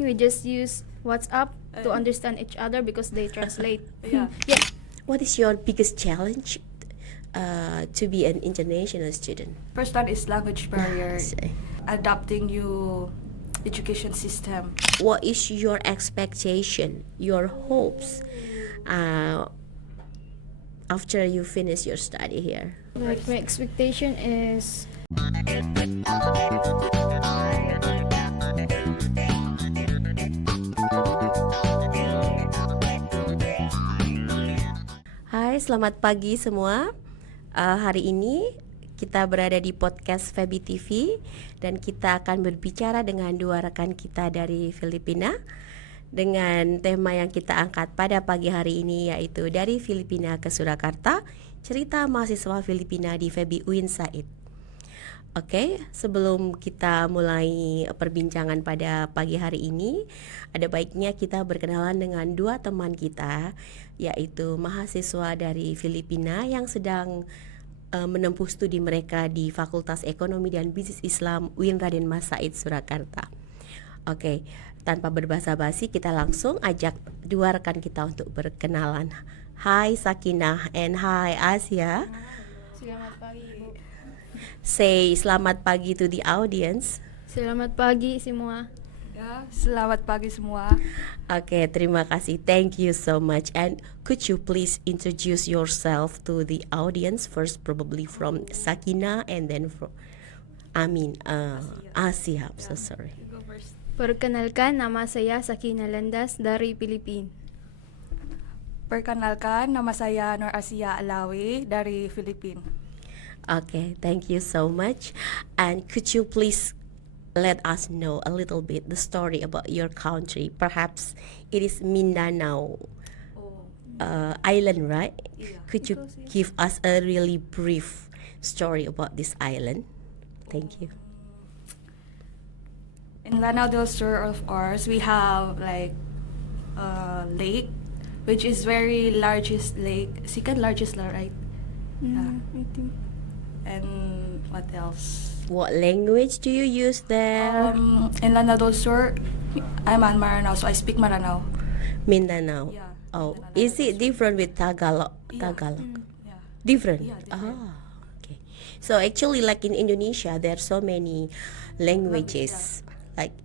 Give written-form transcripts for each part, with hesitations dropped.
We just use WhatsApp to understand each other because they translate. Yeah. Yeah. What is your biggest challenge to be an international student? First one is language barrier, Say. adapting new education system. What is your expectation, your hopes after you finish your study here? Like my expectation is Hai, selamat pagi semua. Hari ini kita berada di podcast FEBI TV dan kita akan berbicara dengan dua rekan kita dari Filipina dengan tema yang kita angkat pada pagi hari ini, yaitu Dari Filipina ke Surakarta, Cerita Mahasiswa Filipina di FEBI UIN Raden. Oke, sebelum kita mulai perbincangan pada pagi hari ini, ada baiknya kita berkenalan dengan dua teman kita, yaitu mahasiswa dari Filipina yang sedang menempuh studi mereka di Fakultas Ekonomi dan Bisnis Islam UIN Raden Surakarta. Oke, tanpa berbasa-basi kita langsung ajak dua rekan kita untuk berkenalan. Hai Sakinah and hi Asia. selamat pagi Ibu. Say selamat pagi to the audience. Selamat pagi semua. Ya, selamat pagi semua. Okay, terima kasih. Thank you so much. And could you please introduce yourself to the audience first, probably from Sakina and then from Asia. I'm so sorry. You go first. Perkenalkan, nama saya Sakina Landas dari Filipina. Perkenalkan, nama saya Nur Asia Alawi dari Filipina. Okay, thank you so much. And could you please let us know a little bit the story about your country? Perhaps it is Mindanao island, right? Yeah. Could you give us a really brief story about this island? Thank you. In Lanao del Sur, of course, we have like a lake, which is very largest lake, second largest, right? I think. And what else? What language do you use there? In Lanao del Sur, I'm on Maranao, so I speak Maranao. Mindanao. Yeah. Oh, Mindanao is del it different with Tagalog? Yeah. Tagalog. Yeah. Different. Yeah, different. Ah, okay. So actually, like in Indonesia, there are so many languages. Like,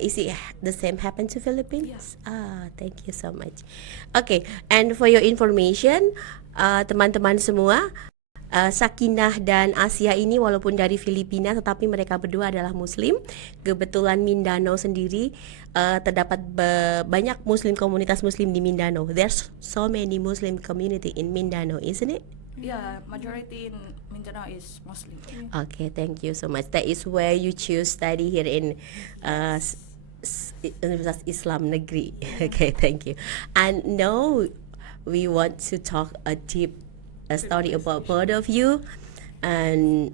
is it the same happen to Philippines? Ah, thank you so much. Okay, and for your information, teman-teman semua, Sakinah dan Asia ini walaupun dari Filipina, tetapi mereka berdua adalah Muslim. Kebetulan Mindanao sendiri terdapat banyak Muslim, komunitas Muslim di Mindanao. There's so many Muslim community in Mindanao, isn't it? Yeah, majority in Mindanao is Muslim. Okay, thank you so much. That is where you choose study here in Universitas Islam Negeri. Okay, thank you. And now we want to talk a story about both of you. And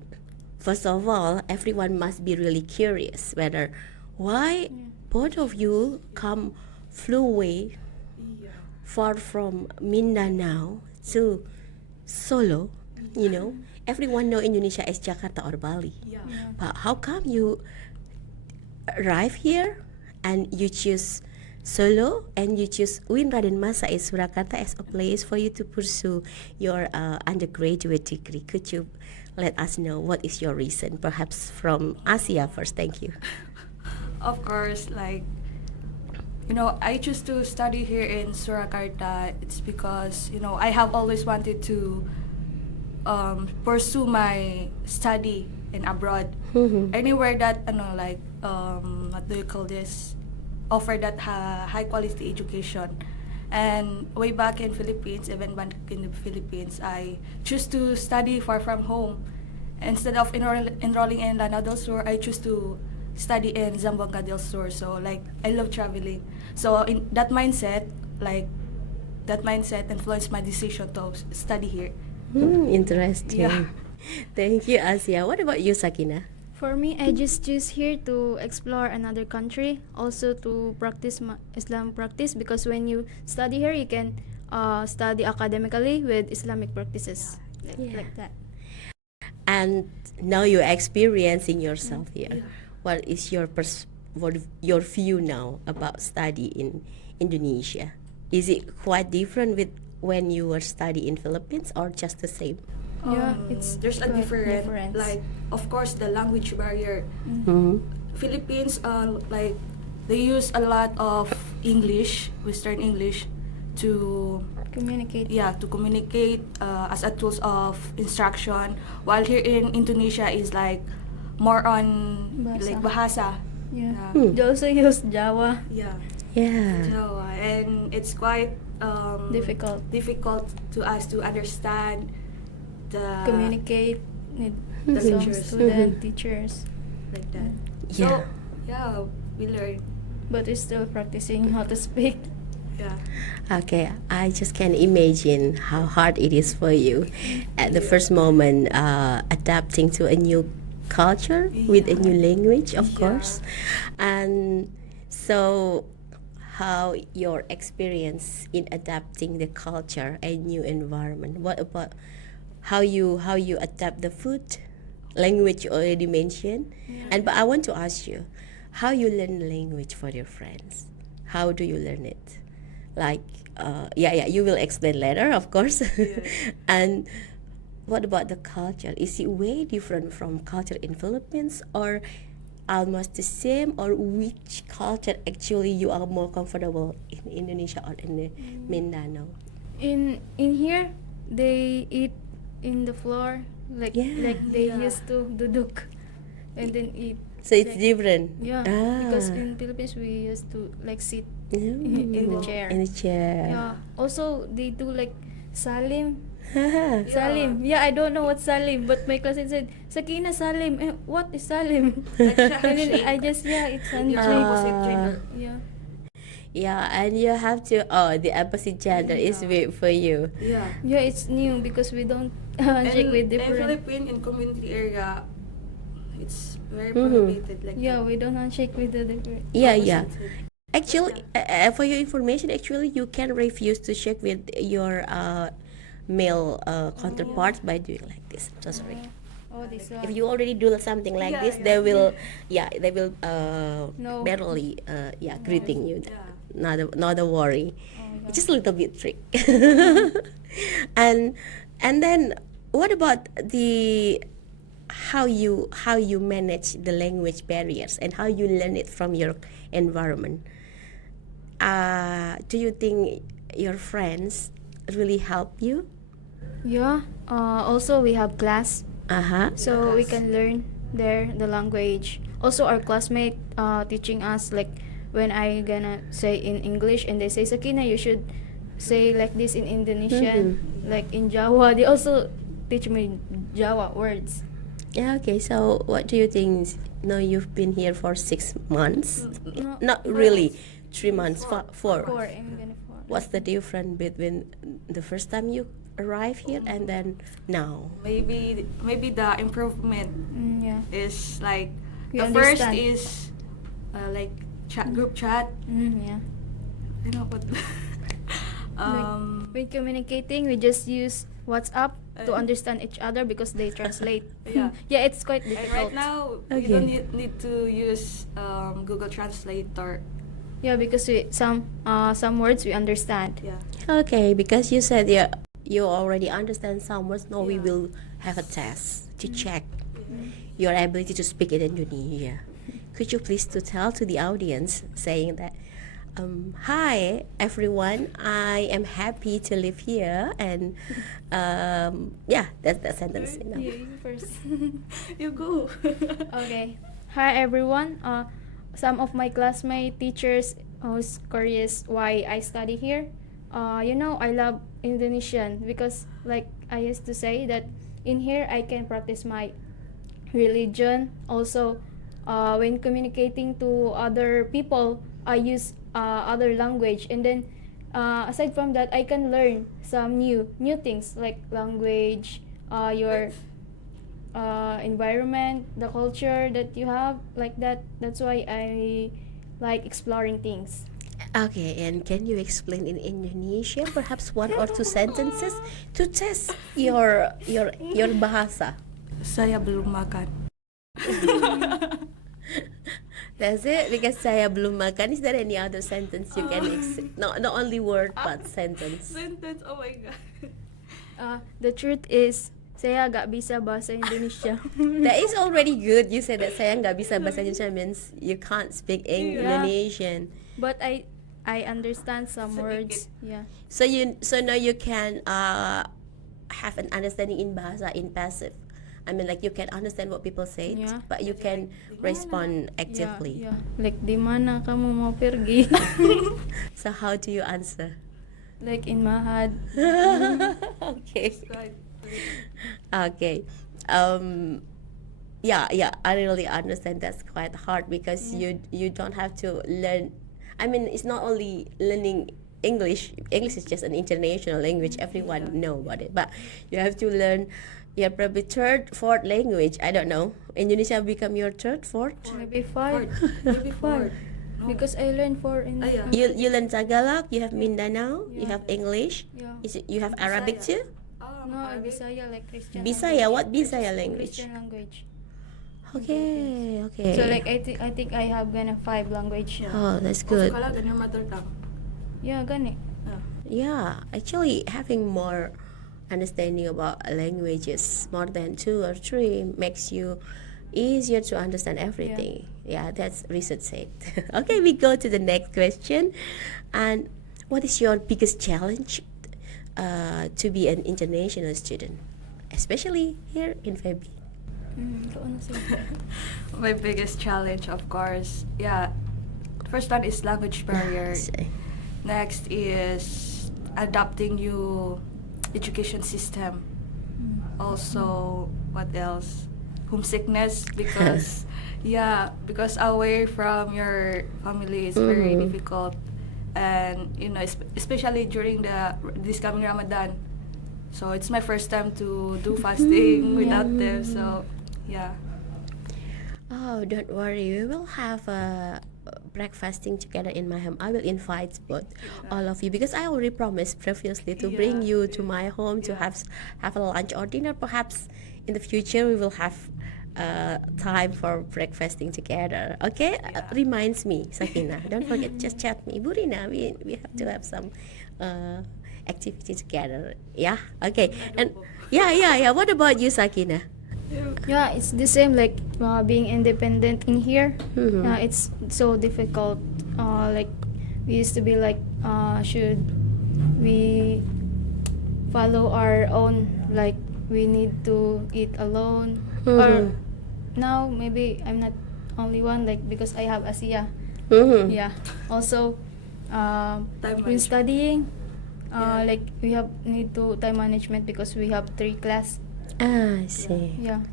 first of all, everyone must be really curious whether why both of you flew away far from Mindanao to Solo. You know, everyone know Indonesia as Jakarta or Bali. Yeah. But how come you arrive here and you choose Solo and you choose UIN Raden Surakarta as a place for you to pursue your undergraduate degree? Could you let us know what is your reason? Perhaps from Asia first. Thank you. Of course, like, I choose to study here in Surakarta. It's because, I have always wanted to pursue my study in abroad. Anywhere that, what do you call this? Offer that high quality education. And way back in Philippines, even back in the Philippines, I choose to study far from home. Instead of enrolling in Lanao del Sur, I choose to study in Zamboanga del Sur. So I love traveling. So in that mindset, influenced my decision to study here. Interesting. Yeah. Thank you, Asia. What about you, Sakina? For me, I just choose here to explore another country, also to practice Islam practice, because when you study here, you can study academically with Islamic practices, like that. And now you're experiencing yourself here. Yeah. What is your what your view now about study in Indonesia? Is it quite different with when you were study in Philippines or just the same? Yeah, it's there's a quite difference. Like, of course, the language barrier. Mm-hmm. Philippines, like, they use a lot of English, Western English, to communicate. to communicate as a tools of instruction. While here in Indonesia is like more on like bahasa. Yeah. Hmm. They also use Java. Yeah. Yeah. Jawa, and it's quite Difficult to us to understand the communicate with the some teachers. student teachers, like that. Yeah. So yeah, we learn. but we're still practicing how to speak. Yeah. Okay, I just can imagine how hard it is for you at the first moment adapting to a new culture with a new language, of course. And so, how your experience in adapting the culture and new environment? What about how you adapt the food, language you already mentioned, and but I want to ask you, how you learn language for your friends? How do you learn it? Like, you will explain later, of course. And what about the culture? Is it way different from culture in Philippines or almost the same, or which culture actually you are more comfortable in Indonesia or in the Mindanao? In here, they eat in the floor like they used to duduk and then eat. So it's different. Yeah, because in Philippines we used to like sit in the chair. In the chair. Yeah. Also, they do like salim. Yeah. Salim. Yeah, I don't know what salim, but my classmate said, Sakina salim. What is salim? Like And then I just it's handshake. opposite gender. Yeah. Yeah, and you have to. Oh, the opposite gender is weird for you. Yeah. Yeah, it's new because we don't handshake with In different. Philippines, in community area, it's very prohibited. Like Yeah, that. we don't handshake with the different. Yeah. Opposite. Actually, for your information, actually, you can refuse to shake with your male counterparts by doing like this. I'm so sorry. Oh, this one. If you already do something like Yeah, this, yeah. they will, No. barely, greeting you. Not a worry. Oh, It's just a little bit trick. and then what about the how you manage the language barriers and how you learn it from your environment? Do you think your friends really help you? Yeah. Also, we have class, so we Class. can learn there the language. Also, our classmate teaching us like when I gonna say in English and they say Sakina, you should say like this in Indonesian, like in Jawa. They also teach me Jawa words. Yeah. Okay. So what do you think? No, you've been here for 6 months. No, Not really. 3 months. Four. I'm gonna four. What's the difference between the first time you arrived here and then now? Maybe the improvement Yeah. is like We the first understand. is like group chat. Yeah. You know what? When communicating, we just use WhatsApp to understand each other because they translate. Yeah. Yeah, it's quite And difficult. right now we Okay. don't need to use Google Translator. Yeah, because some words we understand. Yeah. Okay, because you said you already understand some words. Now we Yeah. will have a test to check your ability to speak in Indonesia. Could you please to tell to the audience saying that, hi everyone, I am happy to live here, and that's that sentence. You first. You go. Okay. Hi everyone. Some of my classmate teachers was curious why I study here. I love Indonesian because like I used to say that in here I can practice my religion. Also, when communicating to other people, I use other language, and then aside from that, I can learn some new things like language, your environment, the culture that you have, like that. That's why I like exploring things. Okay, and can you explain in Indonesia perhaps one or two sentences to test your bahasa? Saya belum makan. That's it. Because saya belum makan. Is there any other sentence you can not only word but sentence? Sentence, oh my god. The truth is, saya gak bisa bahasa Indonesia. That is already good. You said that saya nggak bisa bahasa Indonesia means you can't speak Yeah. Indonesian. But I understand some words. Yeah. So now you can have an understanding in bahasa in passive. I mean, like you can understand what people say, Yeah. but you can respond Yeah, actively. yeah. Like, di mana kamu mau pergi? So how do you answer? Like in Mahad. Okay. Right. Okay. Yeah, I really understand that's quite hard because you don't have to learn. I mean, it's not only learning English. English is just an international language. Everyone know about it, but you have to learn your probably third, fourth language. I don't know. Indonesia become your third, fourth. Maybe five. Maybe four. No. Because I learned four in Ah, yeah. You learn Tagalog. You have Mindanao. You have English. Yeah. You have Arabic too. No, Arabic. Bisaya, like Christian. Bisaya. What Bisaya language? Christian language. Okay. Okay. So like I think I have gonna 5 language. Yeah. Oh, that's Also, good. Kalagan, your mother tongue. Yeah, gani. Yeah. Yeah, actually having more understanding about languages, more than 2 or 3, makes you easier to understand everything. Yeah, that's research said. Okay, we go to the next question. And what is your biggest challenge to be an international student, especially here in FEBI? Ikaw na sila. My biggest challenge, of course, first one is language barrier. Next is adapting new education system. Also, what else? Homesickness because because away from your family is very difficult, and especially during this coming Ramadan. So it's my first time to do fasting without them. So yeah. Oh, don't worry. We will have breakfasting together in my home. I will invite both all of you because I already promised previously to bring you to my home to have a lunch or dinner. Perhaps in the future we will have time for breakfasting together. Okay? Reminds me, Sakina. Don't forget, just chat me. Burina, we have to have some activity together. Yeah? Okay. And yeah. What about you, Sakina? Yeah, it's the same like being independent in here. Mhm. It's so difficult. Like we used to be like, should we follow our own? Like we need to eat alone. Or now maybe I'm not only one. Like because I have Asia. Mm-hmm. Yeah. Also, Time when management. studying, like we have need to time management because we have 3 class. I see. Yeah.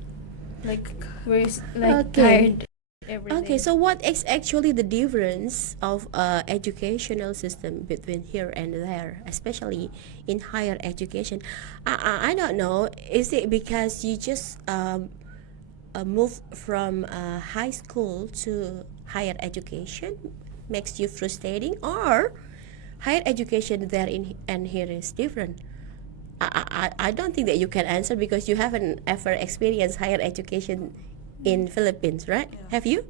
Like we're like Okay. tired every day. Okay, so what is actually the difference of educational system between here and there, especially in higher education? I don't know. Is it because you just move from high school to higher education makes you frustrating, or higher education there and here is different? I don't think that you can answer because you haven't ever experienced higher education in Philippines, right? Yeah. Have you?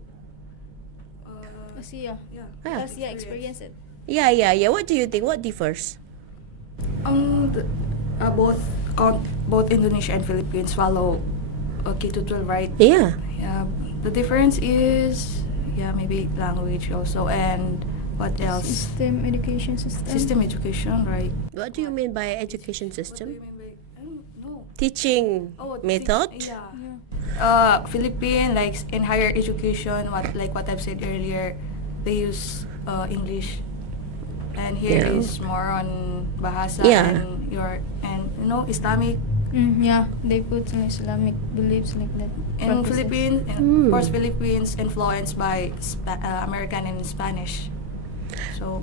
Asia. Ah. Asia experience it. Yeah. What do you think? What differs? Both Indonesia and Philippines follow K-12, right? Yeah. Yeah. The difference is maybe language also, and what else? System education system. System education, right? What do you mean by education What do system? you mean by? I don't know. Teaching method? Yeah. Philippine, like in higher education, what I've said earlier, they use English, and here Yeah. is more on bahasa Yeah. and Islamic. Yeah, they put some Islamic beliefs like that. In Practices. Philippines, Mm. of course, Philippines influenced by American and Spanish. So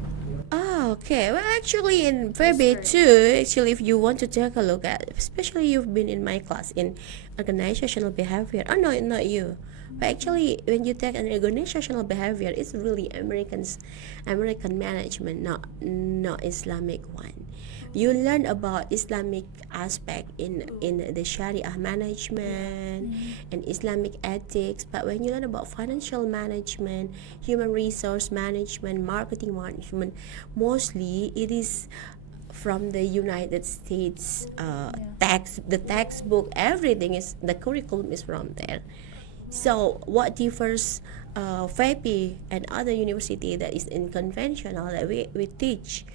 Oh, okay. Well, actually, in FEBI too, actually, if you want to take a look at, especially you've been in my class in organizational behavior. Oh no, not you. But actually, when you take an organizational behavior, it's really American management, not Islamic one. You learn about Islamic aspect in the Sharia management and Islamic ethics, but when you learn about financial management, human resource management, marketing management, mostly it is from the United States the textbook, everything is the curriculum is from there. So what differs FEBI and other university that is in conventional, that we teach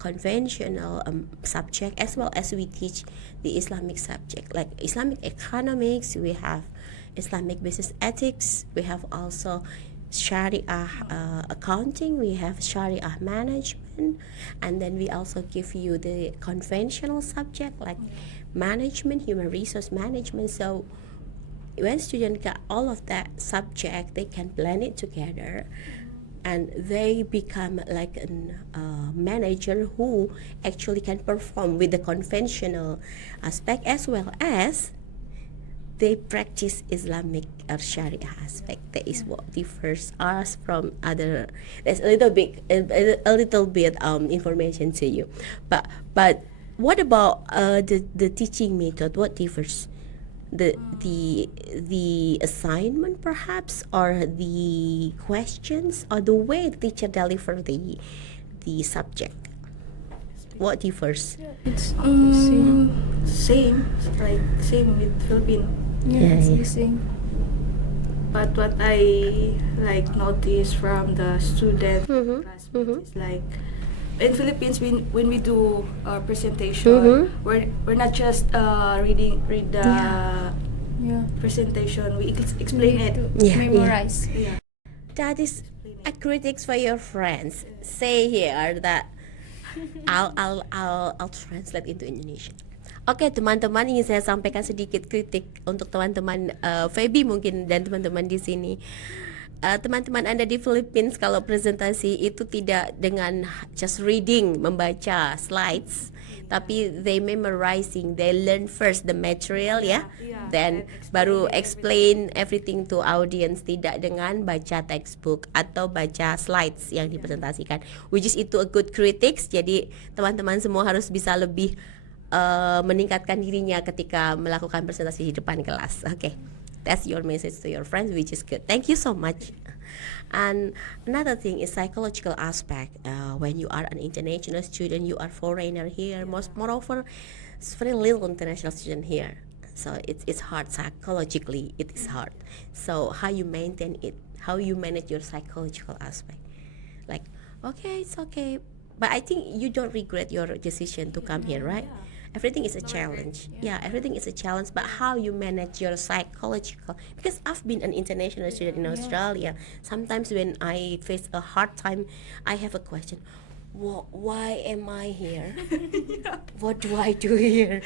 conventional subject as well as we teach the Islamic subject, like Islamic economics, we have Islamic business ethics, we have also Sharia accounting, we have Sharia management, and then we also give you the conventional subject like management, human resource management. So when students got all of that subject, they can blend it together and they become like a manager who actually can perform with the conventional aspect as well as they practice Islamic or Sharia aspect. That is what differs us from other. That's a little bit information to you, but what about the teaching method? What differs? The assignment perhaps, or the questions, or the way the teacher deliver the subject? What differs? It's Same, like same with Philippine. it's Yeah. the same. But what I like notice from the student Mhm, classmates is like in Philippines when we do a presentation, we're not just read the Yeah. presentation. We explain it. To Yeah, memorize. Yeah. That is a critics for your friends. Say here that I'll translate into Indonesian. Oke, teman-teman, ingin saya sampaikan sedikit kritik untuk teman-teman FEBI mungkin dan teman-teman di sini. Teman-teman Anda di Philippines kalau presentasi itu tidak dengan just reading, membaca slides, tapi they memorizing, they learn first the material ya, then baru explain everything to audience, tidak dengan baca textbook atau baca slides yang dipresentasikan, which is itu a good critics. Jadi teman-teman semua harus bisa lebih meningkatkan dirinya ketika melakukan presentasi di depan kelas. Okay, that's your message to your friends, which is good. Thank you so much. And another thing is psychological aspect. When you are an international student, you are foreigner here. Moreover, it's very little international student here, so it's hard psychologically. It is hard. So how you maintain it? How you manage your psychological aspect? Like, okay, it's okay, but I think you don't regret your decision to come here, right? Everything is a challenge. Yeah, everything is a challenge. But how you manage your psychological? Because I've been an international student in Australia. Sometimes when I face a hard time, I have a question. Why am I here? What do I do here?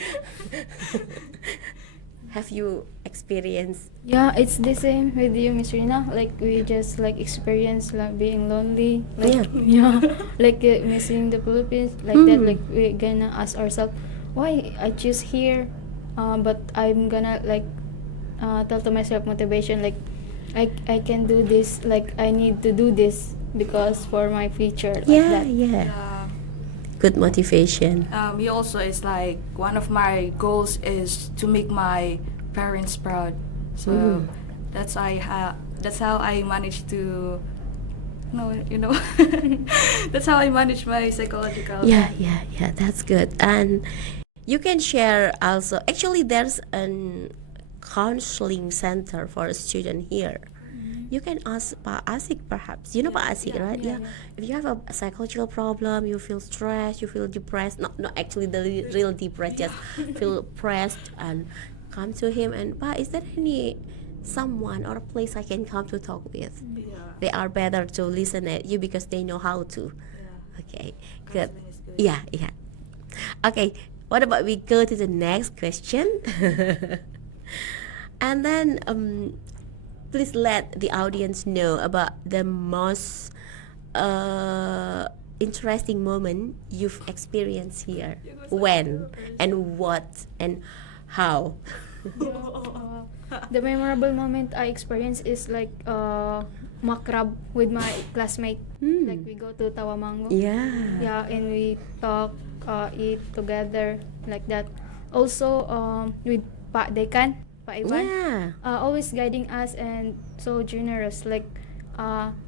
Have you experienced? Yeah, it's the same with you, Miss Rina. Like we just like experience like being lonely, like yeah, like missing the Philippines, like that. Like we gonna ask ourselves, why I choose here, but I'm gonna like tell to myself motivation, like I can do this, like I need to do this because for my future, like that. Yeah. Good motivation. Me also is like one of my goals is to make my parents proud. So that's how I managed to that's how I manage my psychological. Yeah, that's good. And you can share also. Actually, there's a counseling center for a student here. You can ask Pak Asik perhaps. You know Pak Asik, right? Yeah. If you have a psychological problem, you feel stressed, you feel depressed. Not actually the real depressed, just feel depressed, and come to him and Pak, is there any someone or a place I can come to talk with? They are better to listen at you because they know how to. Okay, good. Yeah. Okay, what about we go to the next question? And then please let the audience know about the most interesting moment you've experienced here. When and what and how? The memorable moment I experienced is like makrab with my classmate. Like we go to Tawamango. Yeah. Yeah, and we talk, eat together like that. Also with Pak Iwan, Yeah. always guiding us and so generous. Like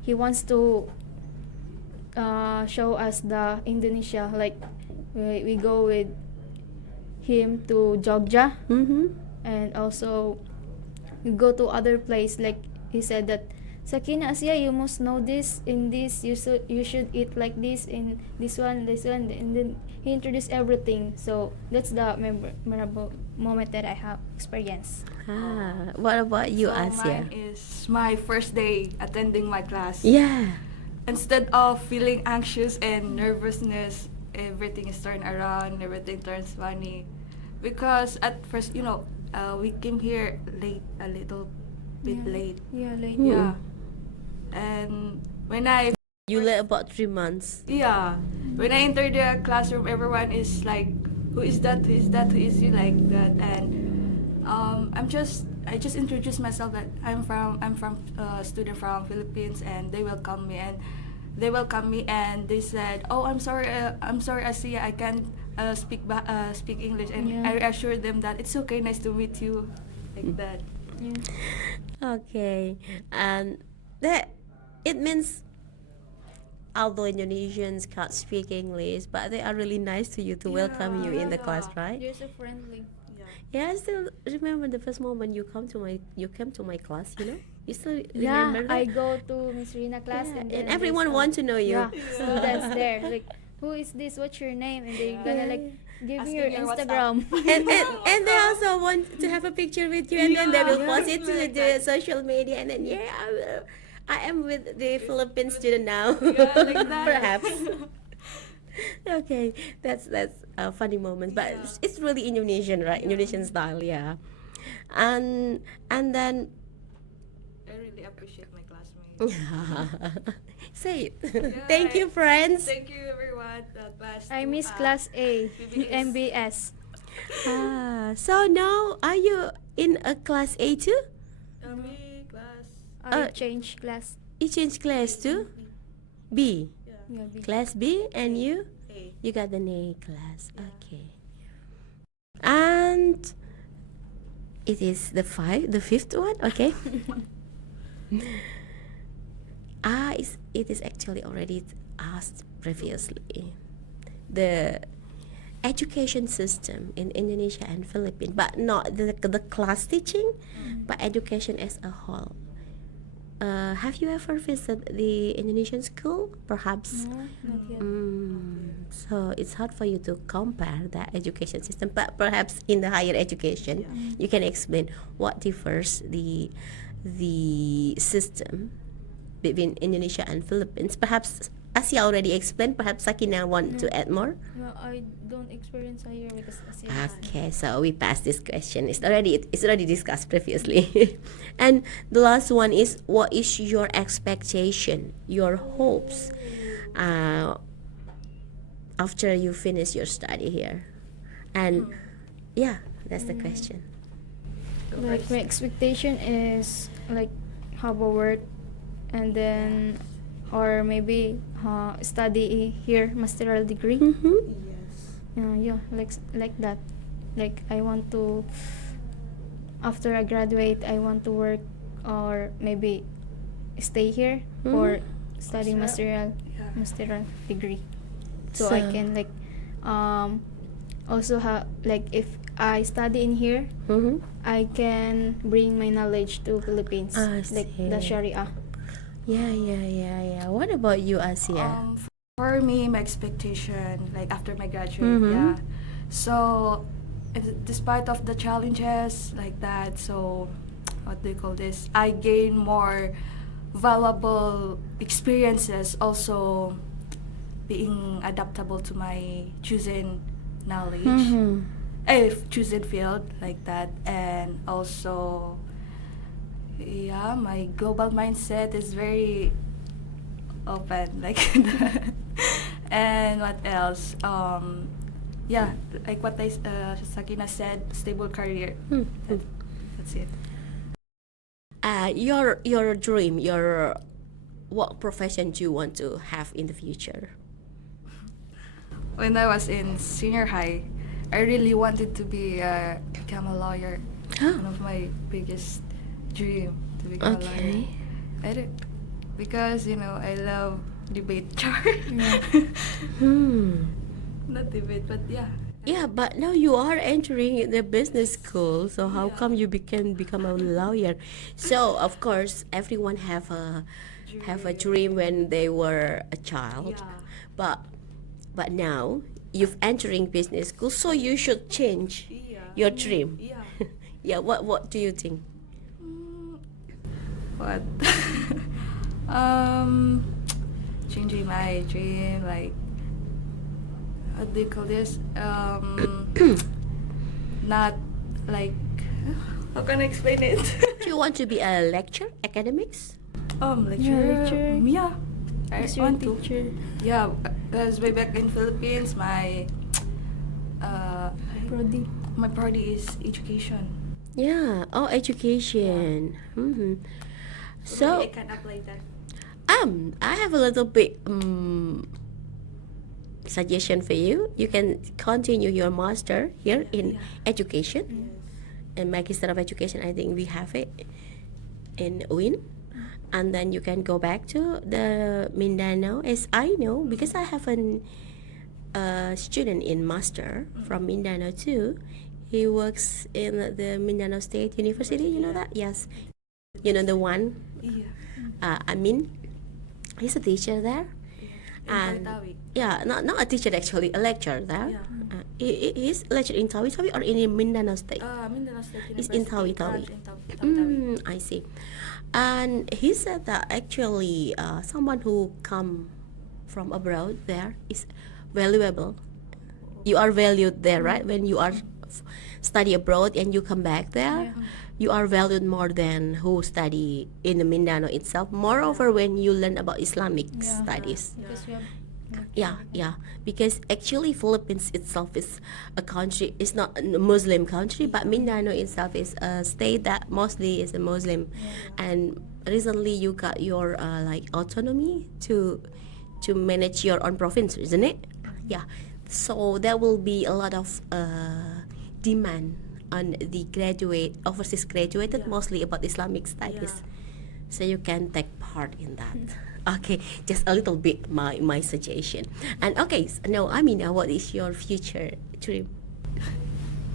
he wants to show us the Indonesia. Like we go with him to Jogja, Mm-hmm. and also we go to other place. Like he said that Sakina Asia, you must know this in this. You should eat like this in this one, and then he introduced everything. So that's the memorable moment that I have experienced. What about you, So Asia? mine is my first day attending my class. Yeah. Instead of feeling anxious and nervousness, everything is turned around, everything turns funny. Because at first, we came here late, a little bit late. Yeah, like Hmm. Yeah. And when I You late about 3 months. when I entered the classroom, everyone is like, "Who is that? Who is that? Who is you?" Like that. And I just introduced myself that I'm from student from Philippines, and they welcome me and they said, "Oh, I'm sorry, Asia, I can't speak English," and Yeah. I assured them that it's okay, nice to meet you, like that. yeah. Okay. And that it means although Indonesians can't speak English, but they are really nice to you to welcome you in the class, right? They're so friendly. Yeah, I still remember the first moment you came to my class, you know? You still Yeah, remember I that? go to Miss Rina class, Yeah, and and then everyone there's, want to know you. Yeah, students there. Like, who is this? What's your name? And they're gonna like give me Asking your your Instagram. And they also want to have a picture with you, and then they will Yeah. post it to Like the that. social media, and then I am with the Philippine student now. Yeah, like that. Perhaps. Okay, that's a funny moment, but Yeah. it's really Indonesian, right? Yeah. Indonesian style, yeah. And then I really appreciate my classmates. say it. Yeah, Thank you, friends. Thank you, everyone. Class I two, miss class A, PBS. MBS. So now are you in a class A too? Me, class. I change class. You change class to B. Yeah, B. Class B, and you? A. You got the A class. Okay. And it is the fifth one. Okay. It is actually already asked previously. The education system in Indonesia and Philippines, but not the class teaching, but education as a whole. Have you ever visited the Indonesian school? Perhaps. No, not yet. So it's hard for you to compare the education system, but perhaps in the higher education, you can explain what differs the system between Indonesia and Philippines. Perhaps Asia already explained. Perhaps Sakina want to add more. No, I don't experience higher because Okay, so we passed this question. It's already discussed previously. And the last one is, what is your expectation, your hopes, after you finish your study here? And yeah, that's the question. like my expectation is like have a work, and then or maybe study here masteral degree. Mm-hmm. Yeah, like that. Like I want to, after I graduate, I want to work or maybe stay here or study masteral degree. So I So- can like also have like if I study in here, Mm-hmm. I can bring my knowledge to Philippines, I like the see. Sharia. Yeah. What about you, Asia? For me, my expectation, like after my graduate, Mhm. yeah. So, despite of the challenges like that, so what do you call this? I gain more valuable experiences. Also, being adaptable to my chosen knowledge, Mm-hmm. chosen field like that, and also, yeah, my global mindset is very open like that. And what else? yeah, like what Sakina said, stable career. That, that's it. Your dream, your what profession do you want to have in the future? When I was in senior high, I really wanted to become a lawyer. One of my biggest dream to become a lawyer. Okay. I did, because I love debate. Yeah. Not debate, but yeah. Yeah, but now you are entering the business school, so how Yeah. come you can become a lawyer? So of course, everyone have a dream when they were a child, Yeah. but now you've entering business school, so you should change Yeah. your dream. Yeah. Yeah, what do you think? Mm, what? Changing my dream, like, what do you call this? Not like, how can I explain it? Do you want to be a lecturer, academics? Lecturer. lecturer. Yeah, I Is your want to. teacher? Yeah, because way back in Philippines, Prodi. my priority is education. Yeah. Oh, education. Maybe So I can apply that. I have a little bit suggestion for you. You can continue your master here in education and magister of education. I think we have it in UIN, and then you can go back to the Mindanao. As I know, because I have a student in master from Mindanao too. He works in the Mindanao State University. You know that? Yes. You know the one. Yeah. I mean, he's a teacher there. In Tawi. Yeah, not a teacher actually, a lecturer there. Yeah. He's lectured in Tawi or in Mindanao State. Mindanao State It's University. in Tawi. In Tawi. I see. And he said that actually someone who come from abroad there is valuable. You are valued there, right? When you are study abroad and you come back there, you are valued more than who study in the Mindanao itself. Moreover, when you learn about Islamic studies. Because we have. Yeah, because actually Philippines itself is a country, it's not a Muslim country, but Mindanao itself is a state that mostly is a Muslim. And recently you got your like autonomy to manage your own province, isn't it? Yeah, so there will be a lot of demand on the overseas graduated, mostly about Islamic studies. So you can take part in that. Okay, just a little bit my suggestion. And okay, now Amina, what is your future dream?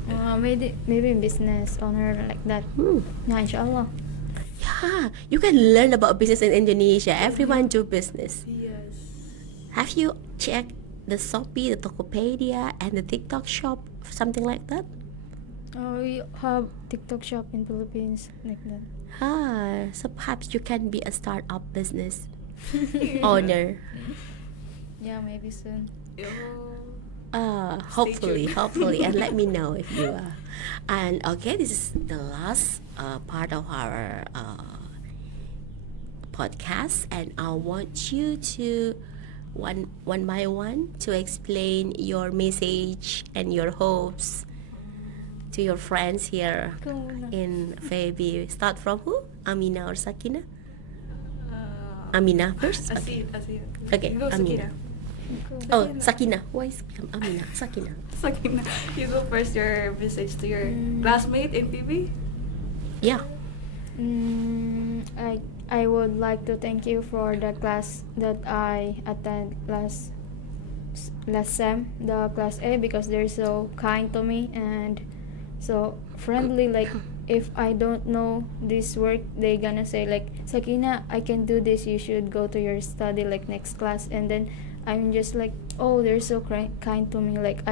Maybe business owner like that. Yeah, inshallah. Yeah, you can learn about business in Indonesia. Everyone do business. Yes. Have you checked the Shopee, the Tokopedia, and the TikTok shop, something like that? We have TikTok shop in Philippines like that. So perhaps you can be a startup business owner. Yeah, maybe soon. Hopefully, tuned. and let me know if you are. And okay, this is the last part of our podcast, and I want you to one by one to explain your message and your hopes to your friends here Ikaw muna. in FEBI. Start from who? Amina or Sakina? Amina first. Okay. Asin. Okay, You go, Amina. Sakina. Oh, Sakina. Why is become Amina? Sakina. Sakina. You go first, your message to your classmate in PB. Yeah. I would like to thank you for the class that I attend last sem, the class A, because they're so kind to me and so friendly. Like if I don't know this work, they gonna say like, Sakina, I can do this, you should go to your study like next class. And then I'm just like, oh, they're so kind to me. Like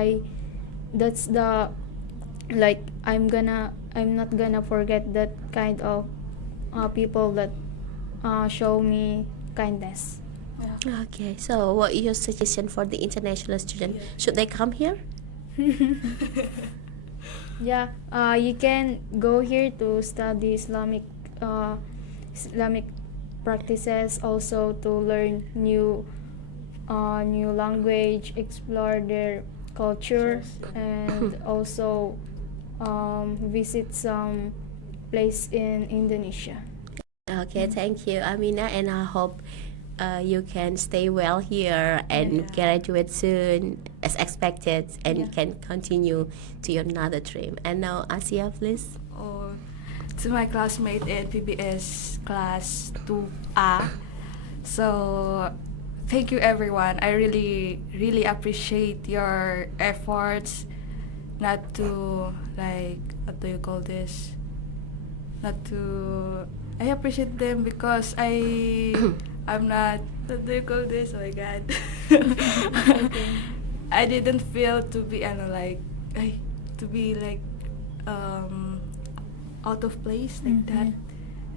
that's the, like I'm not gonna forget that kind of people that show me kindness. Okay. So, what is your suggestion for the international student? Should they come here? Yeah, you can go here to study Islamic practices, also to learn new language, explore their culture and also visit some place in Indonesia. Okay, thank you, Amina, and I hope you can stay well here and graduate soon as expected, and can continue to your another dream. And now, Asia, please. Or to my classmate in PBS class 2A. So thank you everyone. I really appreciate your efforts not to like what do you call this? Not to I appreciate them because I'm not what do you call this? Oh my god. I didn't feel to be to be like out of place like that.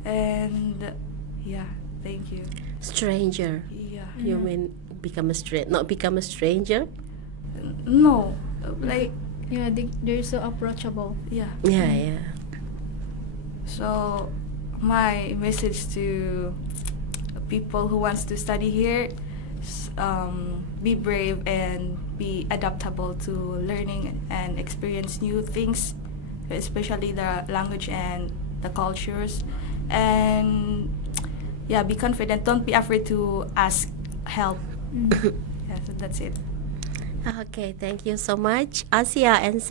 And yeah, thank you. Stranger. Yeah. You mean not become a stranger? No, like Yeah, they're so approachable. yeah. Yeah. So my message to people who wants to study here, be brave and be adaptable to learning and experience new things, especially the language and the cultures. And yeah, be confident. Don't be afraid to ask help. Yeah, so that's it. Okay, thank you so much, Asia and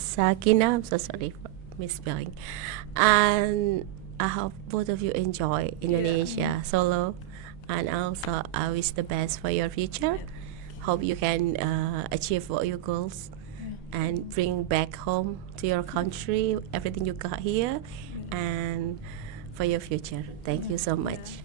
Sakina. I'm so sorry for misspelling. And I hope both of you enjoy Indonesia solo, and also I wish the best for your future. Hope you can achieve all your goals and bring back home to your country everything you got here, and for your future. Thank you so much.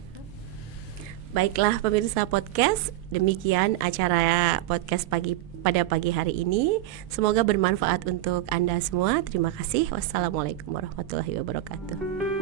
Baiklah pemirsa podcast, demikian acara podcast pada pagi hari ini. Semoga bermanfaat untuk Anda semua. Terima kasih. Wassalamualaikum warahmatullahi wabarakatuh.